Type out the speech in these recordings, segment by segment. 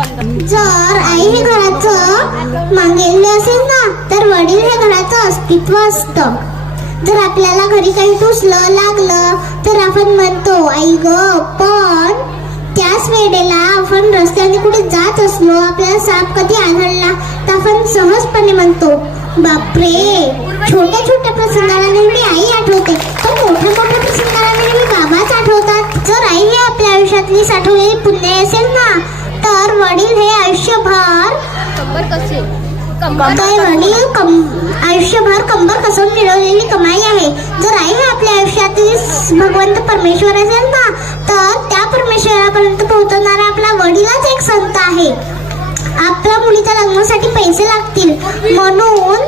जर आई हे घराचं मागेले असेल ना तर वडील हे घराचं अस्तित्व असतं. जर आपल्याला घरी काही टुसलं लागलं तर आपण म्हणतो आई ग, पण त्याच वेळेला आपण रस्त्याने कुठे जात असलो, आपल्याला साप कधी आढळला तर आपण सहजपणे म्हणतो बापरे. छोट्या छोट्या प्रसंगाला नेहमी आई आठवते, पण मोठ्या मोठ्या प्रसंगाला नेहमी बाबाच आठवतात. जर आई हे आपल्या आयुष्यातली साठवलेली पुण्य असेल ना तर वडील हे आयुष्यभर कंबर कसून मिळवलेली कमाई आहे. जर आई हे आपल्या आयुष्यातील भगवंत परमेश्वर असेल ना तर त्या परमेश्वरापर्यंत पोहोचवणारा आपला वडीलच एक संत आहे. आपल्या मुलीच्या लग्नासाठी पैसे लागतील म्हणून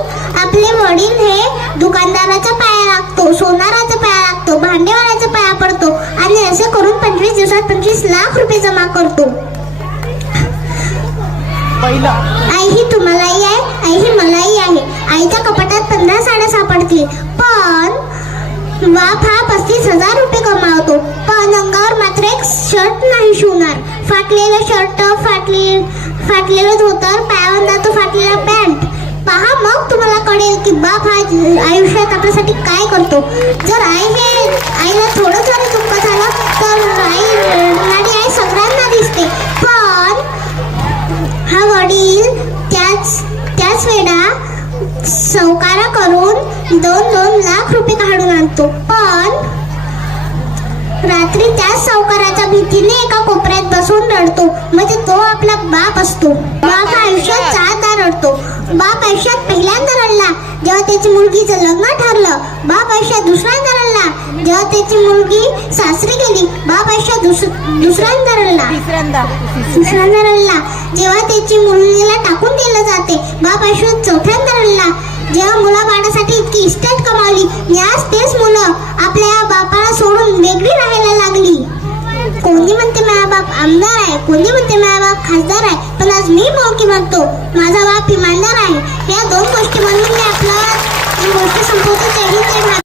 आपले वडील हे दुकानदाराच्या पाया लागतो, सोनाराच्या पाया लागतो, भांडेवाल्याच्या पाया पडतो आणि असे करून 25 दिवसात 25 लाख रुपये जमा करतो. आई ही तुम्हालाही आहे, आई ही मलाही आहे. आईच्या कपाटात 15 साड्या सापडतील, पण बाप हा 35,000 रुपये कमावतो, पण अंगावर मात्र एक शर्ट नाही शिवणार. फाटलेलं शर्ट, फाटलेलं धोतर, पायावर तो फाटलेला पॅन्ट पहा, मग तुम्हाला कळेल की बाप हा आयुष्यात आपल्यासाठी काय करतो. जर आईला थोडं जरी दुःख झालं तर आई सगळ्यांना दिसते, पण हा वडील त्याच वेळा सौकारा करून 2-2 लाख रुपये काढून आणतो, पण रात्री त्याच सावकाराच्या भीतीने एका कोपऱ्यात बसून रडतो. म्हणजे तो आपला बाप असतो. बाप आयुष्यात 4दा रडतो. बाप आयुष्यात पहिल्यांदा रडला जेव्हा त्याची मुलगीचं लग्न ठरलं. बाप आयुष्यात दुसऱ्यांदा रडला जेव्हा त्याची मुलगी सासरी गेली. बाप आयुष्यात दुसऱ्यांदा रडला रडला जेव्हा त्याची मुलीला टाकून दिलं जाते. बाप आयुष्यात 4थ्यांदा रडला जेव्हा मुलाबाळासाठी इतकी इस्टेट कमावली. याच तेच मुलं आपल्या बापाला सोडून वेगळी राहायला लागली. कोणी म्हणते माझा बाप आमदार आहे, कोणी म्हणते माझा बाप खासदार आहे, पण आज मी बोलकी म्हणतो माझा बाप इमानदार आहे.